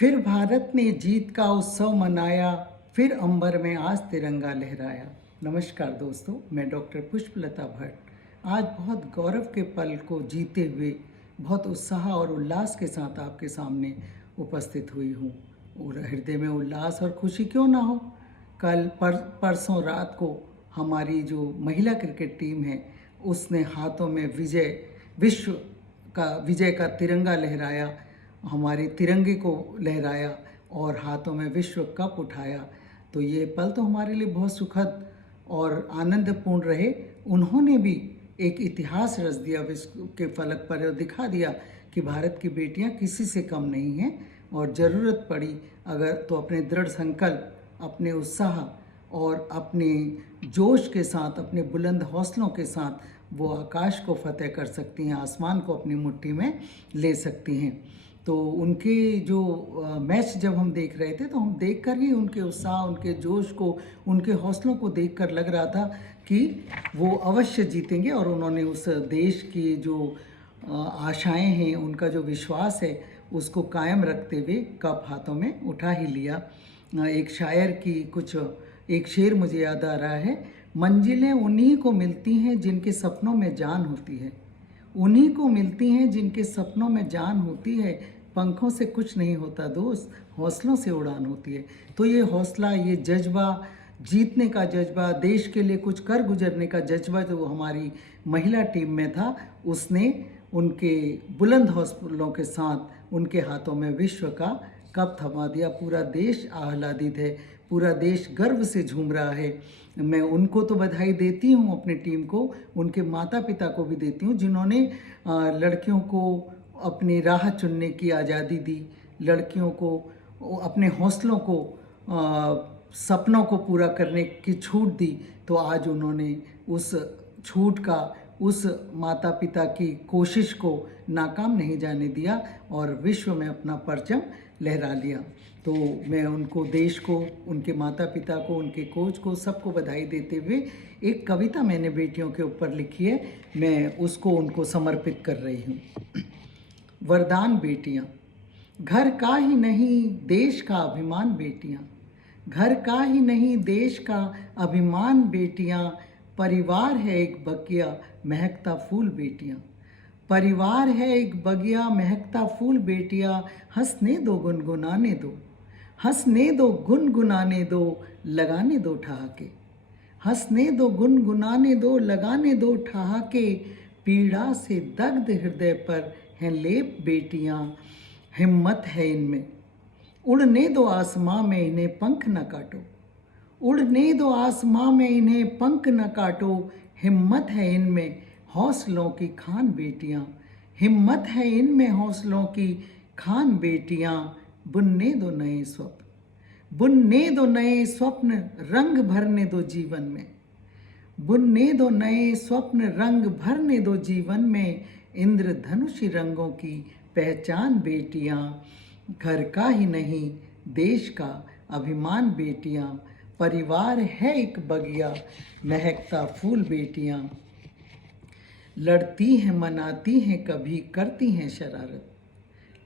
फिर भारत ने जीत का उत्सव मनाया, फिर अंबर में आज तिरंगा लहराया। नमस्कार दोस्तों, मैं डॉक्टर पुष्पलता भट्ट आज बहुत गौरव के पल को जीते हुए बहुत उत्साह और उल्लास के साथ आपके सामने उपस्थित हुई हूँ। और हृदय में उल्लास और खुशी क्यों ना हो। परसों रात को हमारी जो महिला क्रिकेट टीम है उसने हाथों में विजय का तिरंगा लहराया, हमारे तिरंगे को लहराया और हाथों में विश्व कप उठाया। तो ये पल तो हमारे लिए बहुत सुखद और आनंदपूर्ण रहे। उन्होंने भी एक इतिहास रच दिया विश्व के फलक पर और दिखा दिया कि भारत की बेटियां किसी से कम नहीं हैं और ज़रूरत पड़ी अगर तो अपने दृढ़ संकल्प, अपने उत्साह और अपने जोश के साथ, अपने बुलंद हौसलों के साथ वो आकाश को फतेह कर सकती हैं, आसमान को अपनी मुट्ठी में ले सकती हैं। तो उनके जो मैच जब हम देख रहे थे तो हम देखकर ही उनके उत्साह, उनके जोश को, उनके हौसलों को देखकर लग रहा था कि वो अवश्य जीतेंगे। और उन्होंने उस देश की जो आशाएं हैं, उनका जो विश्वास है, उसको कायम रखते हुए कप हाथों में उठा ही लिया। एक शायर की एक शेर मुझे याद आ रहा है, मंजिलें उन्हीं को मिलती हैं जिनके सपनों में जान होती है, उन्हीं को मिलती हैं जिनके सपनों में जान होती है। पंखों से कुछ नहीं होता दोस्त, हौसलों से उड़ान होती है। तो ये हौसला, ये जज्बा, जीतने का जज्बा, देश के लिए कुछ कर गुजरने का जज्बा जो हमारी महिला टीम में था, उसने उनके बुलंद हौसलों के साथ उनके हाथों में विश्व का कप थमा दिया। पूरा देश आह्लादित है, पूरा देश गर्व से झूम रहा है। मैं उनको तो बधाई देती हूँ, अपनी टीम को, उनके माता पिता को भी देती हूँ जिन्होंने लड़कियों को अपनी राह चुनने की आज़ादी दी, लड़कियों को अपने हौसलों को, सपनों को पूरा करने की छूट दी। तो आज उन्होंने उस छूट का, उस माता पिता की कोशिश को नाकाम नहीं जाने दिया और विश्व में अपना परचम लहरा लिया। तो मैं उनको, देश को, उनके माता पिता को, उनके कोच को, सबको बधाई देते हुए एक कविता मैंने बेटियों के ऊपर लिखी है, मैं उसको उनको समर्पित कर रही हूँ। वरदान बेटियाँ, घर का ही नहीं देश का अभिमान बेटियाँ, घर का ही नहीं देश का अभिमान बेटियाँ, परिवार है एक बगिया महकता फूल बेटियाँ, परिवार है एक बगिया महकता फूल बेटियाँ, हंसने दो गुनगुनाने दो, हंसने दो गुनगुनाने दो, लगाने दो ठहाके, हंसने दो गुनगुनाने दो, लगाने दो ठहाके, पीड़ा से दग्ध हृदय पर हैं लेप बेटियाँ, हिम्मत है इनमें, उड़ने दो आसमां में इन्हें पंख न काटो, उड़ने दो आसमां में इन्हें पंख न काटो, हिम्मत है इनमें हौसलों की खान बेटियाँ, हिम्मत है इनमें हौसलों की खान बेटियाँ, बुनने दो नए स्वप्न, बुनने दो नए स्वप्न, रंग भरने दो जीवन में, बुनने दो नए स्वप्न, रंग भरने दो जीवन में, इंद्रधनुषी रंगों की पहचान बेटियाँ, घर का ही नहीं देश का अभिमान बेटियाँ, परिवार है एक बगिया महकता फूल बेटियाँ, लड़ती हैं मनाती हैं कभी करती हैं शरारत,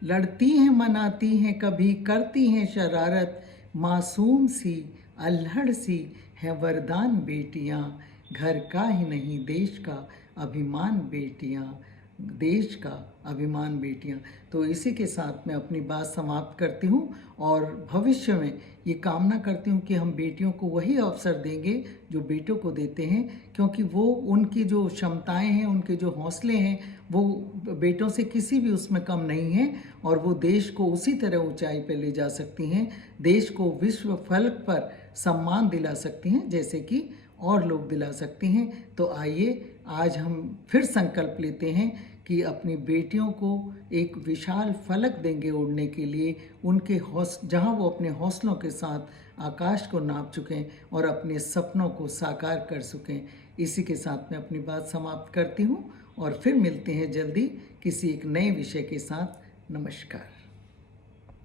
लड़ती हैं मनाती हैं कभी करती हैं शरारत, मासूम सी अल्हड़ सी है वरदान बेटियाँ, घर का ही नहीं देश का अभिमान बेटियाँ, देश का अभिमान बेटियाँ। तो इसी के साथ मैं अपनी बात समाप्त करती हूँ और भविष्य में ये कामना करती हूँ कि हम बेटियों को वही अवसर देंगे जो बेटों को देते हैं, क्योंकि वो, उनकी जो क्षमताएं हैं, उनके जो हौसले हैं, वो बेटों से किसी भी उसमें कम नहीं हैं और वो देश को उसी तरह ऊंचाई पर ले जा सकती हैं, देश को विश्व फलक पर सम्मान दिला सकती हैं जैसे कि और लोग दिला सकती हैं। तो आइए आज हम फिर संकल्प लेते हैं कि अपनी बेटियों को एक विशाल फलक देंगे उड़ने के लिए, उनके जहां वो अपने हौसलों के साथ आकाश को नाप चुकें और अपने सपनों को साकार कर सकें। इसी के साथ मैं अपनी बात समाप्त करती हूं और फिर मिलते हैं जल्दी किसी एक नए विषय के साथ। नमस्कार।